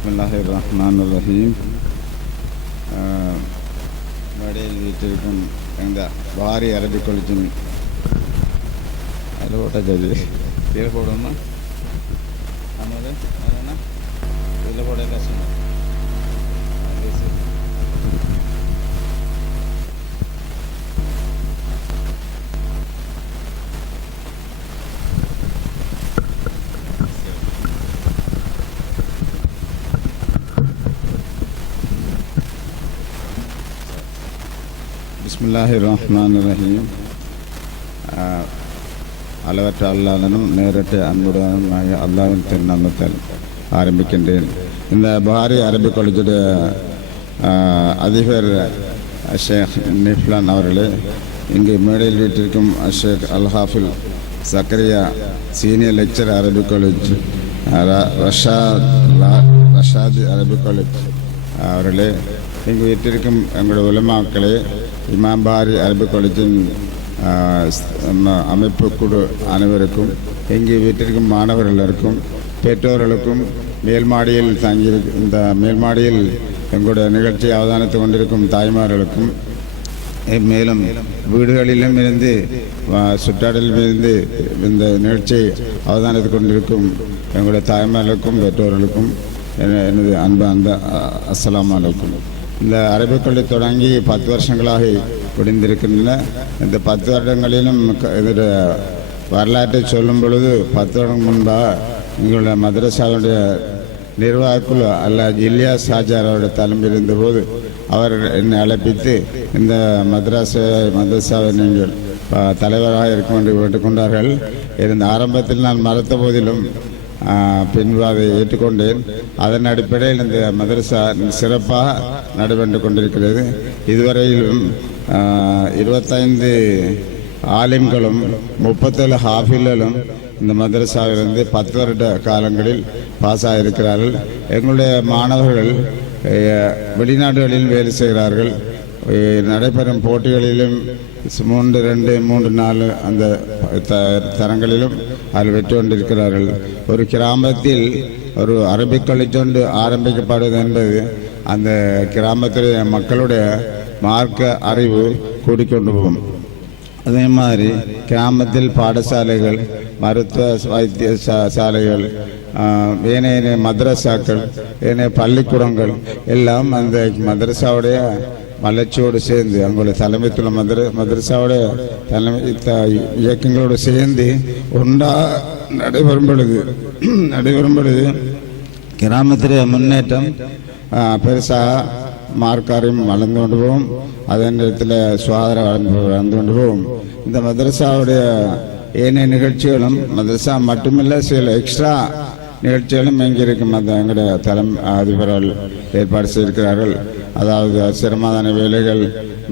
பிஸ்மில்லாஹிர்ரஹ்மானிர்ரஹீம். மேடையில் வீட்டிற்கும் இந்த பாரி அரபிக் காலேஜின் அதில் ஓட்ட ஜாதி கீழே போடணுமா ஆமாம் அதனா இதில் போட கஷ்டம். பிஸ்மில்லாஹிர்ரஹ்மானிர்ரஹீம். அளவற்ற அல்லாஹ்வின் நேரற்ற அன்புடன் அல்லாஹ்வின் திருநாமத்தால் ஆரம்பிக்கின்றேன். இந்த புகாரி அரபிக் காலேஜுடைய அதிபர் ஷேக் நிஃப்லான் அவர்களே, இங்கு மேடையில் வீட்டிற்கும் ஷேக் அல்ஹாஃபில் Zakariya senior lecturer Arabic college, Rashad Arabic college அவர்களே, இங்கு வீட்டிற்கும் எங்களுடைய உலமாக்களே, இமாம் புகாரி அரபிக் காலேஜின் அமைப்பு குழு அனைவருக்கும், இங்கே வீட்டிற்கும் மாணவர்களுக்கும், பெற்றோர்களுக்கும், மேல்மாடியில் இந்த மேல்மாடியில் எங்களுடைய நிகழ்ச்சியை அவதானித்து கொண்டிருக்கும் தாய்மார்களுக்கும், மேலும் வீடுகளிலும் இருந்து சுற்றாடலில் இருந்து இந்த நிகழ்ச்சியை அவதானித்து கொண்டிருக்கும் எங்களுடைய தாய்மார்களுக்கும் பெற்றோர்களுக்கும் எனது அன்பு அஸ்ஸலாமு அலைக்கும். இந்த அரபிக் கல்வி தொடங்கி 10 வருஷங்களாக முடிந்திருக்கின்றன. இந்த 10 வருடங்களிலும் இதோட வரலாற்றை சொல்லும் பொழுது 10 வருடம் முன்பாக எங்களுடைய மதரசாவுடைய நிர்வாகக்குழு இல்யாஸ் ஹாஜார் அவருடைய தலைமையில் இருந்தபோது அவர் என்னை அழைப்பித்து இந்த மதரசாவை நீங்கள் தலைவராக இருக்கும் என்று கேட்டுக்கொண்டார்கள். இருந்த ஆரம்பத்தில் நான் மறுத்த போதிலும் பின்பு அதை ஏற்றுக்கொண்டேன். அதன் அடிப்படையில் இந்த மதரசா சிறப்பாக நடைபெற்று கொண்டிருக்கிறது. இதுவரையிலும் 25 ஆலிம்களும் 37 ஹாஃபில்களும் இந்த மதரசாவிலிருந்து 10 வருட காலங்களில் பாஸ் ஆகியிருக்கிறார்கள். எங்களுடைய மாணவர்கள் வெளிநாடுகளில் வேலை செய்கிறார்கள். நடைபெறும் போட்டிகளிலும் 3-2, 3-4 அந்த தரங்களிலும் அதில் வெற்றி கொண்டிருக்கிறார்கள். ஒரு கிராமத்தில் ஒரு அரபிக் காலேஜ் ஒன்று ஆரம்பிக்கப்படுவது என்பது அந்த கிராமத்துடைய மக்களுடைய மார்க்க அறிவு கூடிக்கொண்டு போகும். அதே மாதிரி கிராமத்தில் பாடசாலைகள், மருத்துவ வைத்திய சாலைகள், ஏனைய மதரசாக்கள், ஏனைய பள்ளிக்கூடங்கள் எல்லாம் அந்த மதரசாவுடைய வளர்ச்சியோடு சேர்ந்து அவங்களுடைய தலைமைத்துவ மதரசாவுடைய தலைமை இயக்கங்களோடு சேர்ந்து ஒன்றாக நடைபெறும் பொழுது கிராமத்திலே முன்னேற்றம் பெருசாக மார்க்காரையும் வளர்ந்து கொண்டு போகும். அதே நேரத்தில் சுகாதார வளர்ந்து கொண்டு போகும். இந்த மதரசாவுடைய ஏனைய நிகழ்ச்சிகளும் மதரசா மட்டுமில்லை, சில எக்ஸ்ட்ரா நிகழ்ச்சிகளும் இங்கே இருக்கும். எங்களுடைய தலைமை அதிபர்கள் ஏற்பாடு செய்திருக்கிறார்கள். அதாவது சிரமதான வேலைகள்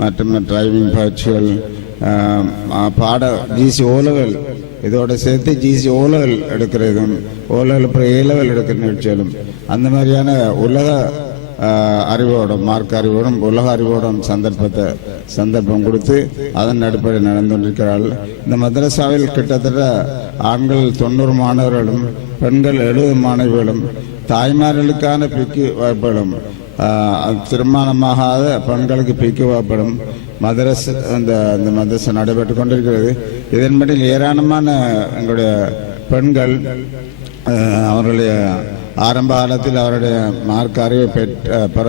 மற்றும் டிரைவிங் பயிற்சிகள், பாட ஜிசி ஓலகள், இதோட சேர்த்து ஜிசி ஓலகள் எடுக்கிறதும், ஓலகள் அப்புறம் ஏலகள் எடுக்கிற நிகழ்ச்சிகளும், அந்த மாதிரியான உலக அறிவோடும் மார்க்க அறிவோடும் உலக அறிவோடும் சந்தர்ப்பம் கொடுத்து அதன் அடிப்படையில் நடந்து கொண்டிருக்கிறார்கள். இந்த மதரசாவில் கிட்டத்தட்ட ஆண்கள் 90 மாணவர்களும் பெண்கள் 70 மாணவிகளும், தாய்மார்களுக்கான பிக்கு வாய்ப்புகளும், திருமணமாகாத பெண்களுக்கு பிக்கு வாய்ப்புகளும் அந்த மதரசா நடைபெற்று கொண்டிருக்கிறது. இதன்படி ஏராளமான எங்களுடைய பெண்கள் அவர்களுடைய ஆரம்ப காலத்தில் அவருடைய மார்க்க அறிவை பெற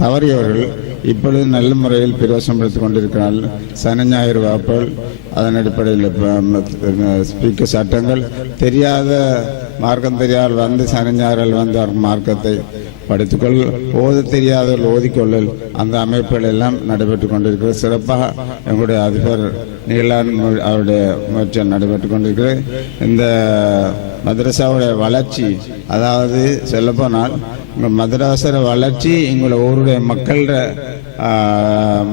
தவறியவர்கள் இப்பொழுது நல்ல முறையில் பிரவேசப்படுத்திக் கொண்டிருக்கிறார்கள். சனி ஞாயிறு வாய்ப்புகள், அதன் அடிப்படையில் ஸ்பீக்கர் சட்டங்கள், தெரியாத மார்க்கம் தெரியாத வந்து சனி ஞாயிறில் வந்து மார்க்கத்தை படித்துக்கொள், ஓத தெரியாதவர்கள் ஓதிக்கொள்ளல், அந்த அமைப்புகள் எல்லாம் நடைபெற்று கொண்டிருக்கிறது. சிறப்பாக எங்களுடைய அதிபர் நீலான் அவருடைய முயற்சி நடைபெற்று கொண்டிருக்கிறது. இந்த மதரசாவுடைய வளர்ச்சி, அதாவது சொல்லப்போனால் உங்கள் மதரசார வளர்ச்சி எங்களோட ஊருடைய மக்களோட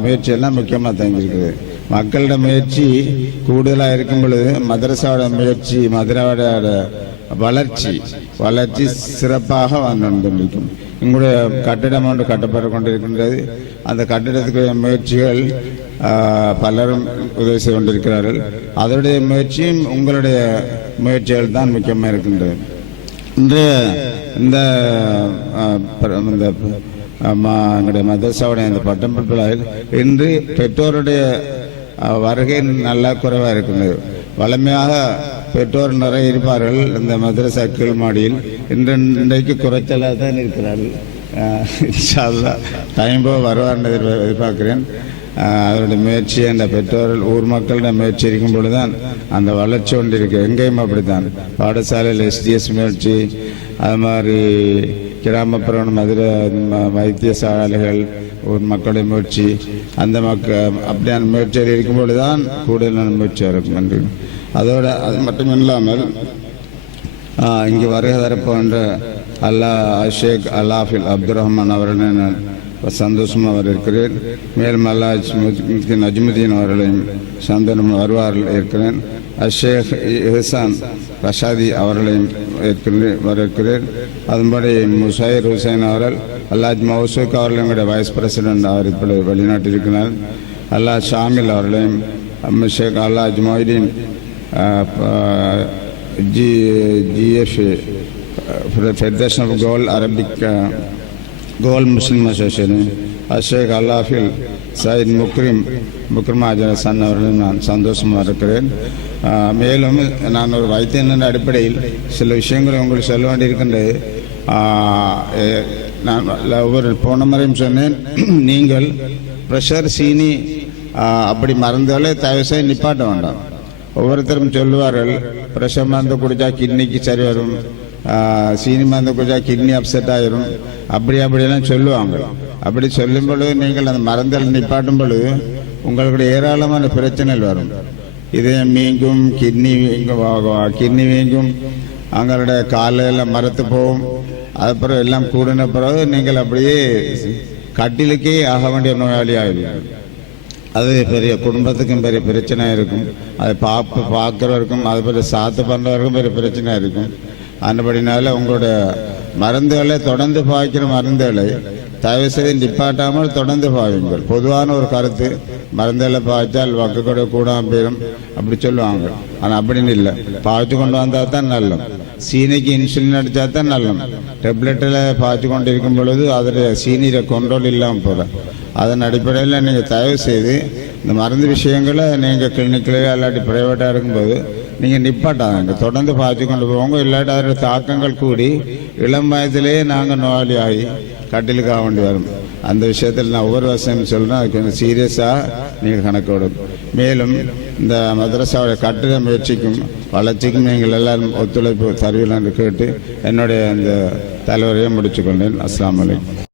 முயற்சியெல்லாம் முக்கியமாக தங்கியிருக்குது. மக்களோட முயற்சி கூடுதலாக இருக்கும் பொழுது மதரசாவோட முயற்சி, மதரசாவோட வளர்ச்சி சிறப்பாக வந்துள்ளிருக்கும். எங்களுடைய கட்டிடம் ஒன்று கட்டப்பட்டு கொண்டிருக்கின்றது. அந்த கட்டிடத்துக்கு முயற்சிகள் பலரும் உதவி செய்து கொண்டிருக்கிறார்கள். அதனுடைய முயற்சியும் உங்களுடைய முயற்சிகள் தான் முக்கியமாக இருக்கின்றது. இன்று இந்த எங்களுடைய மதரசாவுடைய இந்த பட்டமளிப்பு விழாவில் இன்று பெற்றோருடைய வருகை நல்லா குறைவாக இருக்கின்றது. வளமையாக பெற்றோர் நிறைய இருப்பார்கள் இந்த மதரசா கீழ்மாடியில். இன்றைக்கு குறைச்சலாக தான் இருக்கிறார்கள். இன்ஷா அல்லாஹ் டைம் போக வருவார்னு எதிர்பார்க்கிறேன். அவருடைய முயற்சி, அந்த பெற்றோர்கள் ஊர் மக்களுடைய முயற்சி இருக்கும் பொழுதுதான் அந்த வளர்ச்சி ஒன்று இருக்கு. எங்கேயும் அப்படித்தான். பாடசாலையில் எஸ்டிஎஸ் முயற்சி, அது மாதிரி கிராமப்புற மதுரை வைத்தியசாலைகள், ஊர் மக்களுடைய முயற்சி, அந்த அப்படியான முயற்சியில் இருக்கும் பொழுதுதான் கூடுதலான முயற்சியாக இருக்கும் என்று. அதோட அது மட்டும் இல்லாமல் இங்கு வருகை தரப்போன்ற ஷேக் அல்லாஃபில் அப்துல் ரஹ்மான் அவர்களை நான் சந்தோஷமாக வரவேற்கிறேன். மேலும் நஜ்முதீன் அவர்களையும் சந்தோஷம் வருவார்கள் இருக்கிறேன். ஷேக் இஹ்சான் ரஷாதி அவர்களையும் வரவேற்கிறேன். அதன்படி முசைர் ஹுசைன் அவர்கள், அல்லாஹ் மௌசூக் அவர்கள் எங்களுடைய வைஸ் பிரசிடென்ட், அவர் இப்படி வெளிநாட்டில் இருக்கிறார். அல்லாஹ் ஷாமில் அவர்களையும், ஷேக் அல்லாஹ் Moideen GF Federation of Gold Arabic Gold Muslim Association, ஷேக் அல்லாஃபில் சயித் முக்ரிம் ஆஜரசன் அவர்கள் நான் சந்தோஷமாக இருக்கிறேன். மேலும் நான் ஒரு வைத்தியன் என்ற அடிப்படையில் சில விஷயங்களை உங்களுக்கு சொல்ல வேண்டியிருக்கின்றது. நான் ஒவ்வொரு போன முறையும் சொன்னேன், நீங்கள் ப்ரெஷர், சீனி அப்படி மறந்தாலே தயவுசெய்து நிப்பாட்ட வேண்டாம். ஒவ்வொருத்தரும் சொல்லுவார்கள், ப்ரெஷர் மருந்து குடித்தா கிட்னிக்கு சரி வரும், சீனி மருந்து குடித்தா கிட்னி அப்செட் ஆகிரும், அப்படியெல்லாம் சொல்லுவாங்க. அப்படி சொல்லும் பொழுது நீங்கள் அந்த மருந்தில் நிப்பாட்டும் பொழுது உங்களுக்கு ஏராளமான பிரச்சனைகள் வரும். இதயம் வீங்கும், கிட்னி வீங்கும், அவங்களுடைய காலையில் மரத்து போகும். அதுக்கப்புறம் எல்லாம் கூடின பிறகு நீங்கள் அப்படியே கட்டிலுக்கே ஆக வேண்டிய நோயாளி ஆகிடும். அது பெரிய குடும்பத்துக்கும் பெரிய பிரச்சனையாக இருக்கும். அதை பார்க்குறவருக்கும், அது பெரிய சாத்து பண்ணுறவருக்கும் பெரிய பிரச்சனையாக இருக்கும். அதுபடினால உங்களுடைய மருந்துகளை தொடர்ந்து பாய்க்கிற மருந்துகளை தயவு செய்து நிப்பாட்டாமல் தொடர்ந்து பாயுங்கள். பொதுவான ஒரு கருத்து, மருந்துகளை பாய்ச்சால் வக்கு கூட கூடாமல் போயிடும் அப்படி சொல்லுவாங்க. ஆனால் அப்படின்னு இல்லை, பாய்ச்சி கொண்டு வந்தால் தான் நல்லம். சீனிக்கு இன்சுலின் அடித்தா தான் நல்லம். டெப்லெட்டில் பாய்ச்சி கொண்டு இருக்கும் பொழுது அதில் சீனியில் கண்ட்ரோல் இல்லாமல் போகிறேன். அதன் அடிப்படையில் நீங்கள் தயவு செய்து இந்த மருந்து விஷயங்களை நீங்கள் கிளினிக்கிலேயே இல்லாட்டி ப்ரைவேட்டாக இருக்கும்போது நீங்கள் நிப்பாட்டாங்க, தொடர்ந்து பாய்ச்சி கொண்டு போவாங்க. இல்லாட்டி அதோட தாக்கங்கள் கூடி இளம் வயதிலேயே நாங்கள் நோயாளி ஆகி கட்டிலுக்கு ஆக வேண்டி வரும். அந்த விஷயத்தில் நான் ஒவ்வொரு வருஷம் சொல்கிறேன், அதுக்கு கொஞ்சம் சீரியஸாக நீங்கள் கணக்கோடு. மேலும் இந்த மதரசாவுடைய கட்டிட முயற்சிக்கும் வளர்ச்சிக்கும் நீங்கள் எல்லாரும் ஒத்துழைப்பு தருவீர்கள் என்று கேட்டு என்னுடைய அந்த தலைவரையும் முடித்துக்கொண்டேன். அஸ்ஸலாமு அலைக்கும்.